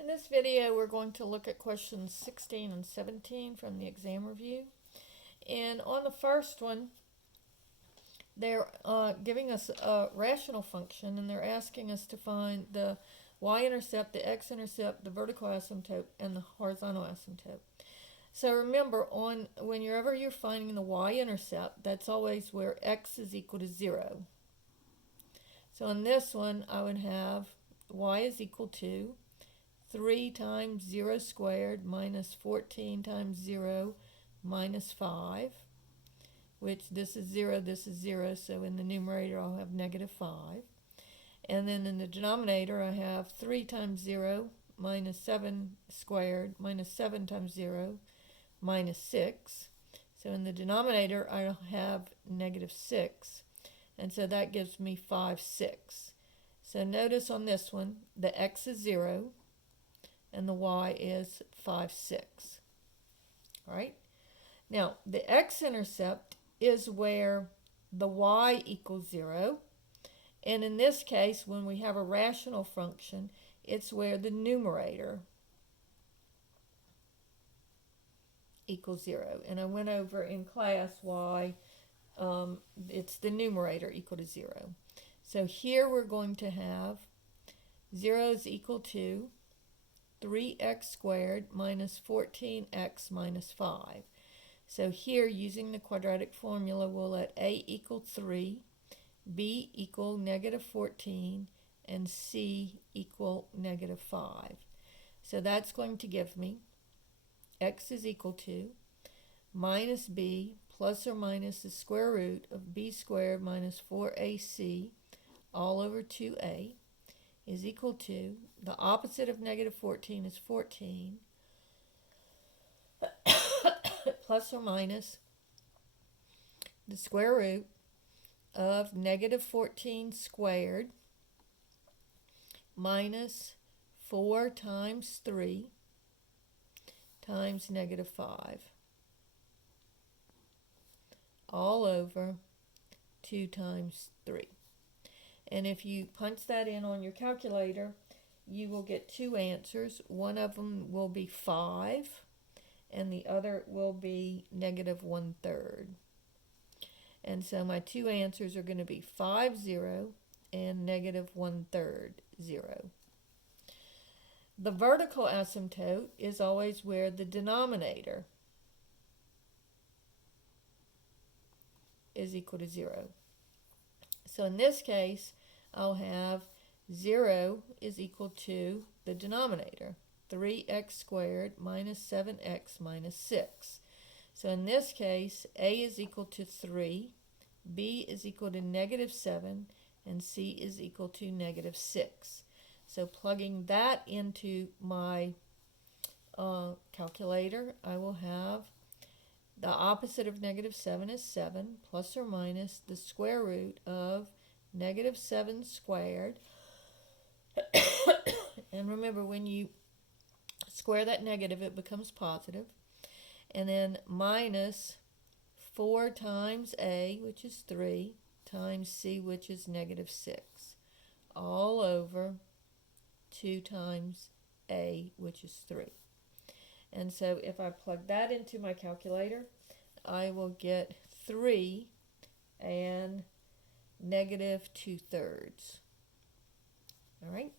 In this video, we're going to look at questions 16 and 17 from the exam review. And on the first one, they're giving us a rational function, and they're asking us to find the y-intercept, the x-intercept, the vertical asymptote, and the horizontal asymptote. So remember, whenever you're finding the y-intercept, that's always where x is equal to 0. So in this one, I would have y is equal to 3 times 0 squared minus 14 times 0 minus 5, which this is 0, so in the numerator I'll have negative 5. And then in the denominator I have 3 times 0 minus 7 squared minus 7 times 0 minus 6. So in the denominator I'll have negative 6, and so that gives me 5, 6. So notice on this one, the x is 0, and the y is 5, 6. All right? Now, the x-intercept is where the y equals 0. And in this case, when we have a rational function, it's where the numerator equals 0. And I went over in class why it's the numerator equal to 0. So here we're going to have 0 is equal to 3x squared minus 14x minus 5. So here, using the quadratic formula, we'll let a equal 3, b equal negative 14, and c equal negative 5. So that's going to give me x is equal to minus b plus or minus the square root of b squared minus 4ac all over 2a is equal to, the opposite of negative 14 is 14, plus or minus the square root of negative 14 squared minus 4 times 3 times negative 5 all over 2 times 3. And if you punch that in on your calculator, you will get two answers. One of them will be 5, and the other will be negative 1/3. And so my two answers are going to be 5, 0, and negative 1/3, 0. The vertical asymptote is always where the denominator is equal to 0. So in this case, I'll have 0 is equal to the denominator, 3x squared minus 7x minus 6. So in this case, a is equal to 3, b is equal to negative 7, and c is equal to negative 6. So plugging that into my calculator, I will have the opposite of negative 7 is 7, plus or minus the square root of negative 7 squared. And remember, when you square that negative, it becomes positive. And then minus 4 times a, which is 3, times c, which is negative 6, all over 2 times a, which is 3. And so if I plug that into my calculator, I will get 3 and negative 2/3. All right?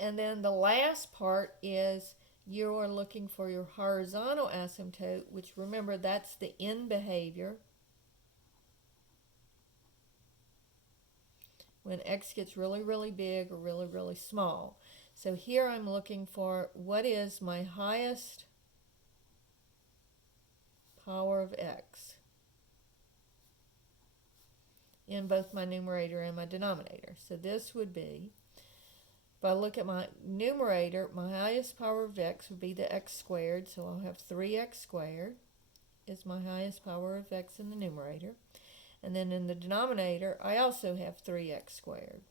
And then the last part is you are looking for your horizontal asymptote, which, remember, that's the end behavior when x gets really, really big or really, really small. So here I'm looking for what is my highest power of x in both my numerator and my denominator. So this would be, if I look at my numerator, my highest power of x would be the x squared, so I'll have 3x squared is my highest power of x in the numerator. And then in the denominator, I also have 3x squared.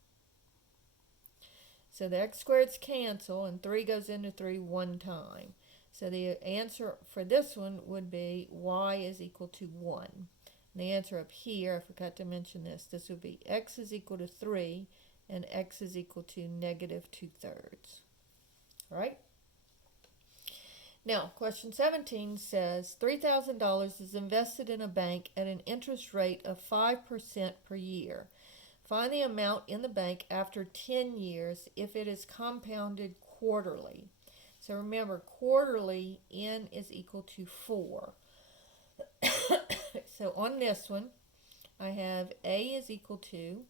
So the x squareds cancel, and 3 goes into 3 one time. So the answer for this one would be y is equal to 1. And the answer up here, I forgot to mention this, this would be x is equal to 3, and x is equal to negative 2/3. All right? Now, question 17 says $3,000 is invested in a bank at an interest rate of 5% per year. Find the amount in the bank after 10 years if it is compounded quarterly. So remember, quarterly, n is equal to 4. So on this one, I have a is equal to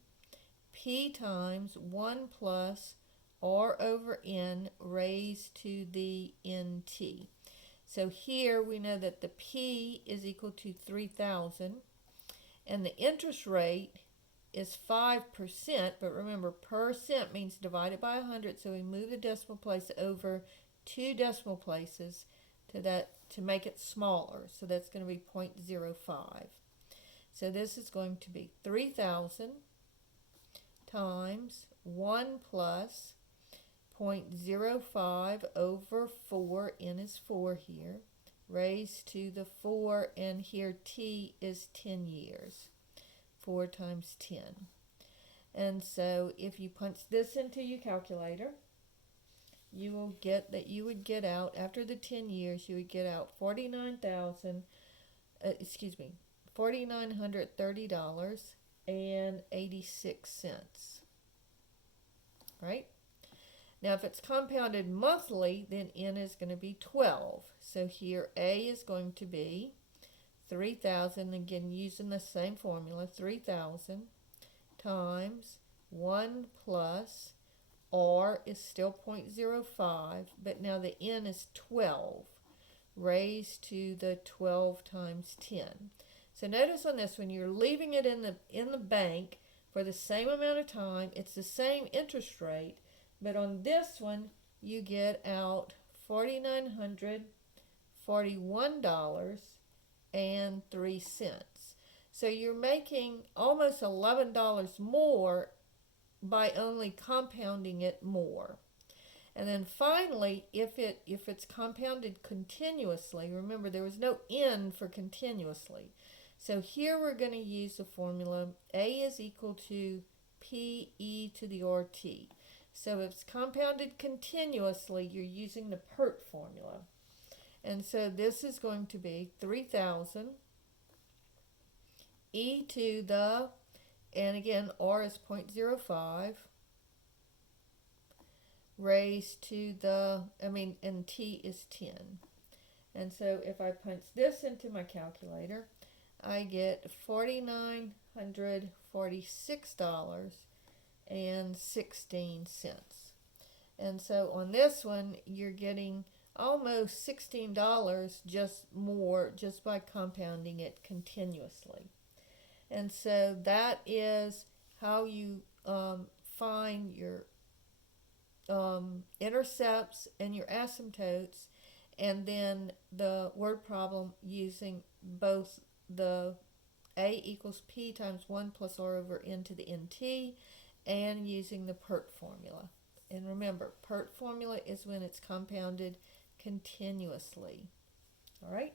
p times 1 plus r over n raised to the nt. So here we know that the p is equal to 3,000 and the interest rate is 5%, but remember percent means divided by 100, so we move the decimal place over 2 decimal places to make it smaller. So that's going to be 0.05. So this is going to be 3,000 times 1 plus 0.05 over 4, n is 4 here, raised to the 4, and here t is 10 years. 4 times 10. And so if you punch this into your calculator, you will get that you would get out, after the 10 years, you would get out $4,930.86. Right? Now, if it's compounded monthly, then n is going to be 12. So here a is going to be 3,000, again using the same formula, 3,000 times 1 plus r is still 0.05, but now the n is 12 raised to the 12 times 10. So notice on this one, you're leaving it in the bank for the same amount of time. It's the same interest rate, but on this one you get out $4,941.03. So you're making almost $11 more by only compounding it more. And then finally, if it's compounded continuously, remember there was no n for continuously. So here we're going to use the formula a is equal to p e to the rt. So if it's compounded continuously, you're using the PERT formula. And so this is going to be 3,000 e to the, and again, r is 0.05, raised to the, and t is 10. And so if I punch this into my calculator, I get $4,946.16. And so on this one, you're getting almost $16 just by compounding it continuously. And so that is how you find your intercepts and your asymptotes, and then the word problem using both the a equals p times 1 plus r over n to the nt, and using the PERT formula. And remember, PERT formula is when it's compounded continuously. All right?